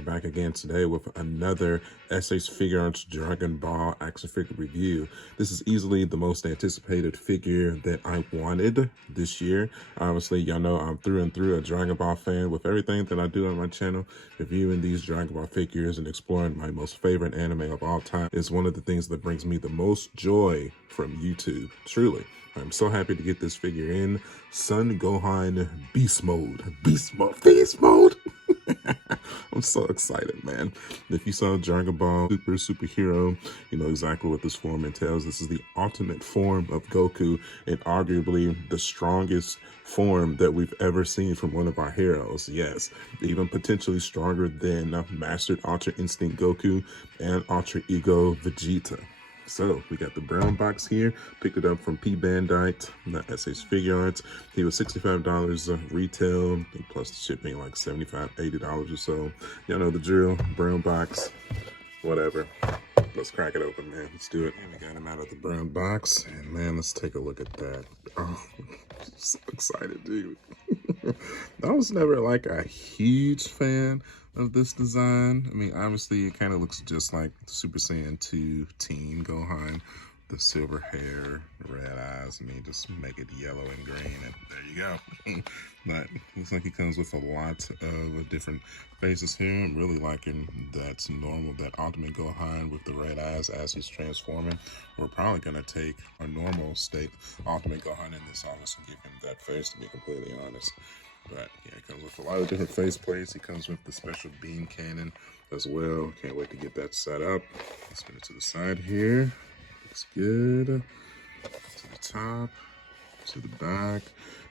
here back again today with another SH Figuarts Dragon Ball action figure review. This is easily the most anticipated figure that I wanted this year. Obviously, y'all know I'm through and through a Dragon Ball fan with everything that I do on my channel. Reviewing these Dragon Ball figures and exploring my most favorite anime of all time is one of the things that brings me the most joy from YouTube, truly. I'm so happy to get this figure in. Son Gohan Beast Mode. Beast Mode. Beast Mode. I'm so excited, man. If you saw Dragon Ball Superhero, you know exactly what this form entails. This is the ultimate form of Goku and arguably the strongest form that we've ever seen from one of our heroes. Yes, even potentially stronger than Mastered Ultra Instinct Goku and Ultra Ego Vegeta. So we got the brown box here, picked it up from P Bandite, not SH Figuarts. He was $65 retail, plus the shipping like $75, $80 or so. Y'all know the drill, brown box, whatever. Let's crack it open, man. Let's do it. And we got him out of the brown box, and man, let's take a look at that. Oh, I'm so excited, dude. I was never like a huge fan of this design. I mean, obviously it kind of looks just like the Super Saiyan 2 teen Gohan. The silver hair, red eyes. I mean, just make it yellow and green, and there you go. But looks like he comes with a lot of different faces here. I'm really liking that normal, that ultimate Gohan with the red eyes as he's transforming. We're probably gonna take a normal state ultimate Gohan in this office and give him that face, to be completely honest. But yeah, it comes with a lot of different face plates. He comes with the special beam cannon as well. Can't wait to get that set up. Spin it to the side here. Looks good. To the top, to the back.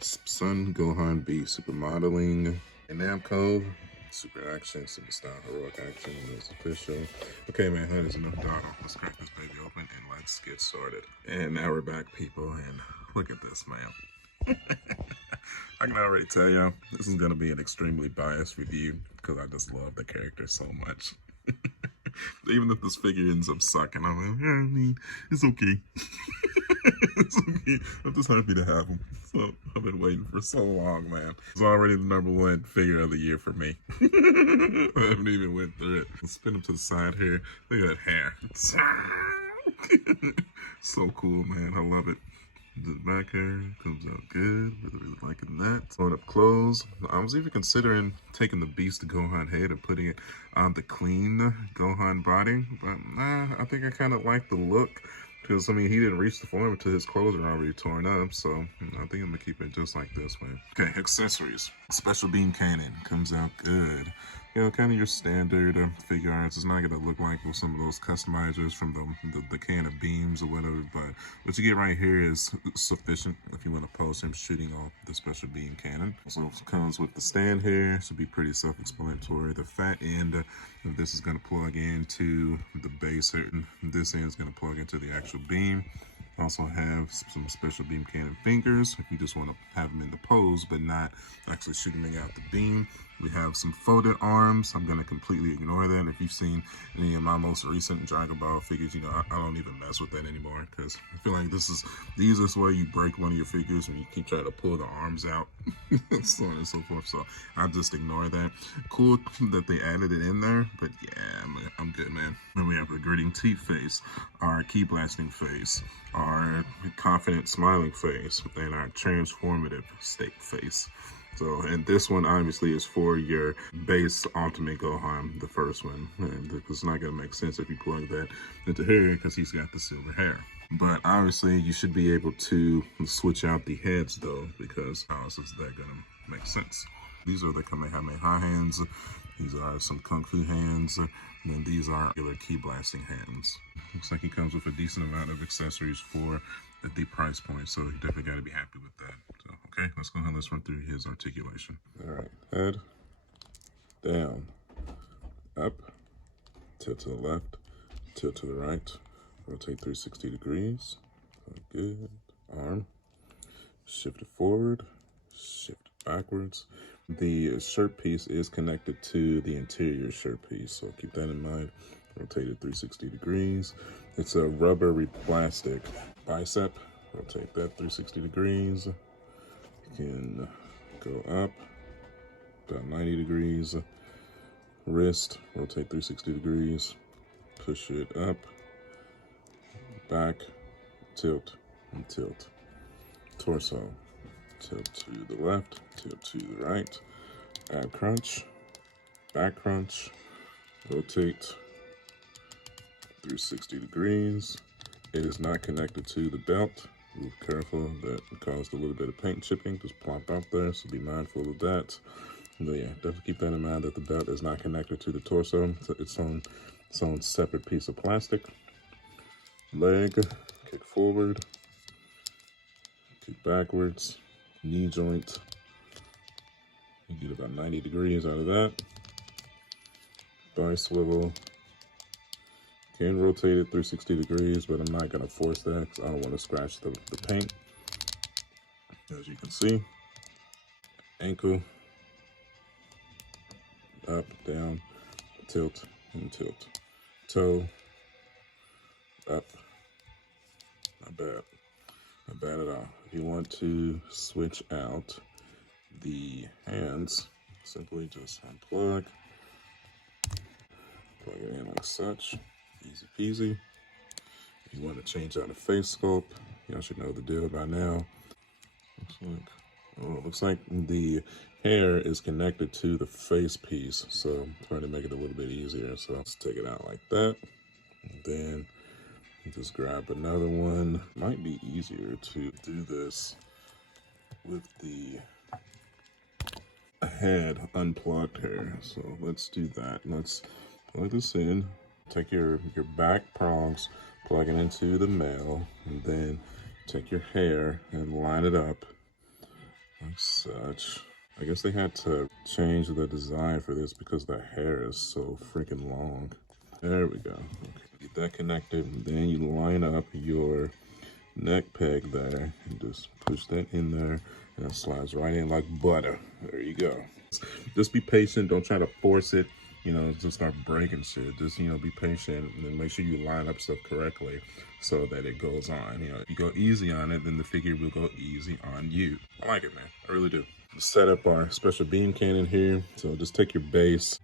Son Gohan B Super Modeling. And Namco, Super Action, Super Style, Heroic Action, it's official. Okay, man, that is enough dog. Let's crack this baby open and let's get started. And now we're back, people, and look at this, man. I can already tell y'all, this is going to be an extremely biased review because I just love the character so much. Even if this figure ends up sucking, I'm like, yeah, I mean, it's okay. It's okay. I'm just happy to have him. So I've been waiting for so long, man. It's already the #1 figure of the year for me. I haven't even went through it. Let's spin him to the side here. Look at that hair. So cool, man. I love it. The back hair comes out good. Really liking that. Throwing up clothes. I was even considering taking the Beast Gohan head and putting it on the clean Gohan body, but nah, I think I kind of like the look. Because, I mean, he didn't reach the form until his clothes are already torn up, so I think I'm going to keep it just like this, man. Okay, accessories. Special beam cannon comes out good. You know, kind of your standard Figuarts. It's not going to look like with some of those customizers from the can of beams or whatever, but what you get right here is sufficient if you want to post him shooting off the special beam cannon. Also comes with the stand here, so be pretty self-explanatory. The fat end of this is going to plug into the base here, and this end is going to plug into the actual beam. Also have some special beam cannon fingers if you just want to have them in the pose but not actually shooting out the beam. We have some folded arms. I'm going to completely ignore that. If you've seen any of my most recent Dragon Ball figures, you know, I don't even mess with that anymore because I feel like this is the easiest way you break one of your figures when you keep trying to pull the arms out, so on and so forth. So I just ignore that. Cool that they added it in there, but yeah, I'm good, man. Then we have a gritting teeth face, our key blasting face, our confident smiling face, and our transformative state face. So, and this one obviously is for your base Ultimate Gohan, the first one. And it's not going to make sense if you plug that into here because he's got the silver hair. But obviously you should be able to switch out the heads though, because how else is that going to make sense? These are the Kamehameha hands. These are some Kung Fu hands. And then these are regular key blasting hands. Looks like he comes with a decent amount of accessories for the price point, so you definitely got to be happy with that. So, okay, let's go ahead and let's run through his articulation. All right, head, down, up, tilt to the left, tilt to the right, rotate 360 degrees. Good. Arm, shift it forward, shift it backwards. The shirt piece is connected to the interior shirt piece, so keep that in mind. Rotate it 360 degrees. It's a rubbery plastic bicep. Rotate that 360 degrees. You can go up about 90 degrees. Wrist, rotate 360 degrees, push it up, back, tilt, and tilt. Torso, tilt to the left, tilt to the right, ab crunch, back crunch, rotate 360 degrees. It is not connected to the belt. Be careful, that caused a little bit of paint chipping, just plop out there, so be mindful of that. But yeah, definitely keep that in mind that the belt is not connected to the torso. It's its own separate piece of plastic. Leg, kick forward, kick backwards, knee joint. You get about 90 degrees out of that. Thigh swivel. Can rotate it 360 degrees, but I'm not gonna force that because I don't want to scratch the paint. As you can see, ankle, up, down, tilt, and tilt. Toe, up, not bad. Not bad at all. If you want to switch out the hands, simply just unplug, plug it in like such. Easy peasy. If you want to change out a face sculpt, y'all should know the deal by now. Looks like the hair is connected to the face piece, so I'm trying to make it a little bit easier. So let's take it out like that. And then just grab another one. Might be easier to do this with the head unplugged hair. So let's do that. Let's plug this in. Take your back prongs, plug it into the male, and then take your hair and line it up like such. I guess they had to change the design for this because the hair is so freaking long. There we go. Okay. Get that connected, and then you line up your neck peg there and just push that in there, and it slides right in like butter. There you go. Just be patient. Don't try to force it. You know, just start breaking shit. Just, you know, be patient and make sure you line up stuff correctly so that it goes on. You know, if you go easy on it, then the figure will go easy on you. I like it, man. I really do. Let's set up our special beam cannon here. So just take your base.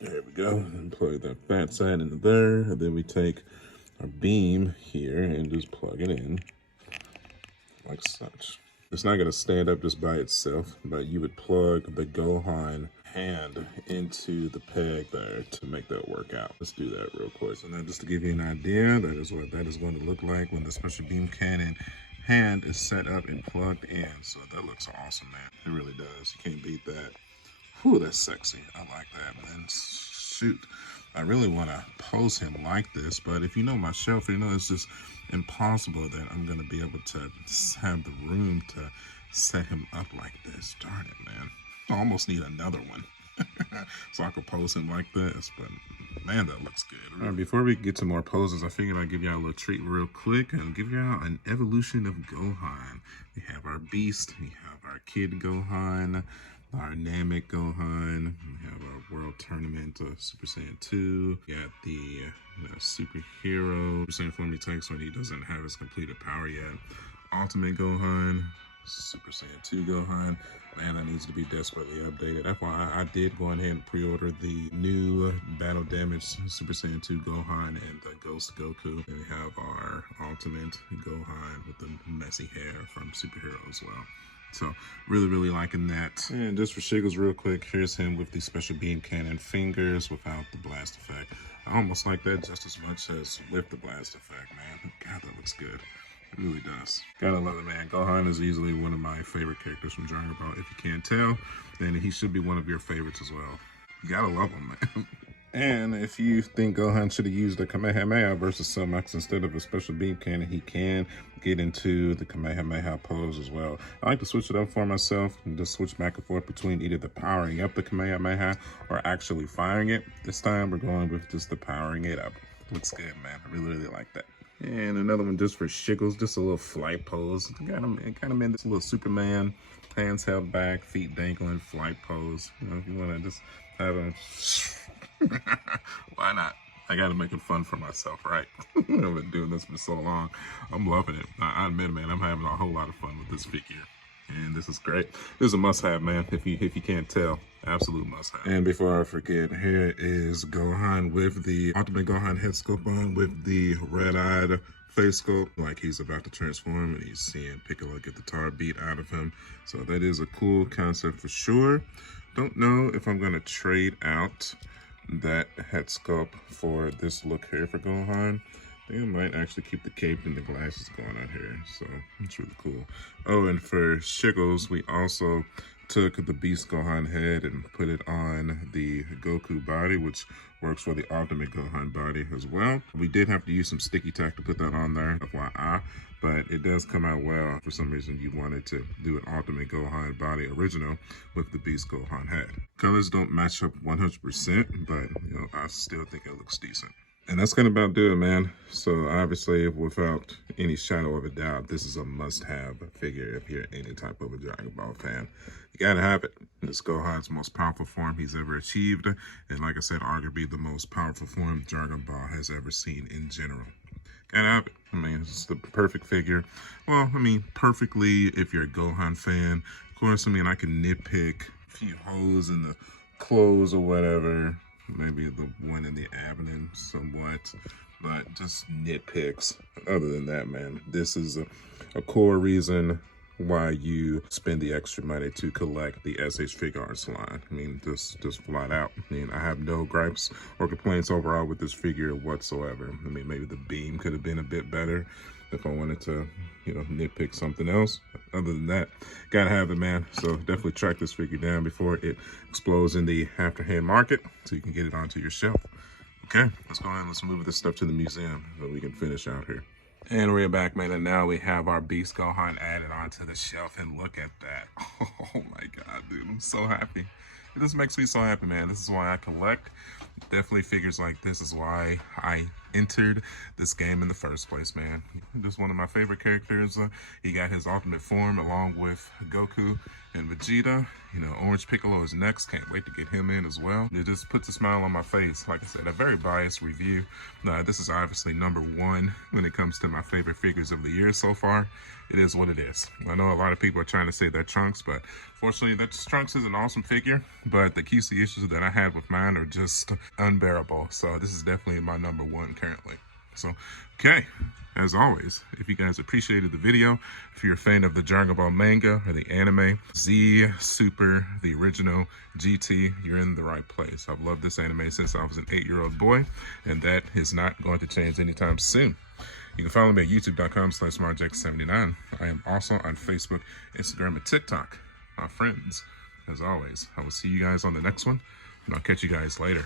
There we go. And plug that fat side into there. And then we take our beam here and just plug it in like such. It's not going to stand up just by itself, but you would plug the Gohan hand into the peg there to make that work out. Let's do that real quick. So now just to give you an idea, that is what that is going to look like when the special beam cannon hand is set up and plugged in. So that looks awesome, man. It really does. You can't beat that. Whew, that's sexy. I like that, man. Shoot. I really want to pose him like this, but if you know my shelf, you know it's just impossible that I'm going to be able to have the room to set him up like this. Darn it, man. I almost need another one so I could pose him like this, but man, that looks good. Really. All right, before we get to more poses, I figured I'd give y'all a little treat real quick and give y'all an evolution of Gohan. We have our Beast, we have our Kid Gohan, our Namek Gohan, we have our World Tournament Super Saiyan 2, we got the superhero Super Saiyan form he takes when he doesn't have his completed power yet, Ultimate Gohan, Super Saiyan 2 Gohan. Man, that needs to be desperately updated. FYI, I did go ahead and pre-order the new Battle Damage Super Saiyan 2 Gohan and the Ghost Goku. And we have our Ultimate Gohan with the messy hair from Superhero as well. So really liking that. And just for shiggles real quick, here's him with the special beam cannon fingers without the blast effect. I almost like that just as much as with the blast effect, man. God, that looks good. It really does. Gotta love it, man. Gohan is easily one of my favorite characters from Dragon Ball. If you can't tell, then he should be one of your favorites as well. You gotta love him, man. And if you think Gohan should have used a Kamehameha versus Silmax instead of a special beam cannon, he can get into the Kamehameha pose as well. I like to switch it up for myself and just switch back and forth between either the powering up the Kamehameha or actually firing it. This time we're going with just the powering it up. Looks good, man. I really like that. And another one just for shiggles, just a little flight pose. Got him in this little Superman, hands held back, feet dangling, flight pose. You know, if you want to just have a... Why not? I got to make it fun for myself, right? I've been doing this for so long. I'm loving it. I admit, man, I'm having a whole lot of fun with this figure. And this is great. This is a must-have, man. If you can't tell, absolute must-have. And before I forget, here is Gohan with the Ultimate Gohan head sculpt on, with the red-eyed face sculpt, like he's about to transform, and he's seeing Piccolo get the tar beat out of him. So that is a cool concept for sure. Don't know if I'm gonna trade out that head sculpt for this look here for Gohan. I think I might actually keep the cape and the glasses going on here, so it's really cool. Oh, and for Shiggles, we also took the Beast Gohan head and put it on the Goku body, which works for the Ultimate Gohan body as well. We did have to use some sticky tack to put that on there, FYI, but it does come out well. For some reason, you wanted to do an Ultimate Gohan body original with the Beast Gohan head. Colors don't match up 100%, but you know, I still think it looks decent. And that's gonna about do it, man. So obviously, without any shadow of a doubt, this is a must-have figure if you're any type of a Dragon Ball fan. You gotta have it. This Gohan's most powerful form he's ever achieved, and like I said, arguably the most powerful form Dragon Ball has ever seen in general. Gotta have it. I mean, it's the perfect figure. Well, I mean, perfectly if you're a Gohan fan. Of course, I mean, I can nitpick a few holes in the clothes or whatever. Maybe the one in the abdomen somewhat, but just nitpicks. Other than that, man, this is a core reason why you spend the extra money to collect the SH Figuarts line. I mean, just flat out. I mean, I have no gripes or complaints overall with this figure whatsoever. I mean, maybe the beam could have been a bit better if I wanted to, you know, nitpick something else. Other than that, gotta have it, man. So definitely track this figure down before it explodes in the afterhand market so you can get it onto your shelf. Okay, let's go ahead and let's move this stuff to the museum so we can finish out here. And we're back, man, and now we have our Beast Gohan added onto the shelf, and look at that. Oh my God, dude, I'm so happy. It just makes me so happy, man. This is why I collect. Definitely figures like this is why I entered this game in the first place, man. Just one of my favorite characters. He got his ultimate form along with Goku and Vegeta. You know, Orange Piccolo is next. Can't wait to get him in as well. It just puts a smile on my face. Like I said, a very biased review. This is obviously #1 when it comes to my favorite figures of the year so far. It is what it is. I know a lot of people are trying to say that Trunks, but fortunately, that Trunks is an awesome figure. But the QC issues that I had with mine are just unbearable. So this is definitely my #1 currently. So, okay, as always, if you guys appreciated the video, if you're a fan of the Dragon Ball manga or the anime, Z, Super, the original, GT, you're in the right place. I've loved this anime since I was an 8-year-old boy, and that is not going to change anytime soon. You can follow me at youtube.com/marjack79. I am also on Facebook, Instagram, and TikTok. My friends, as always, I will see you guys on the next one, and I'll catch you guys later.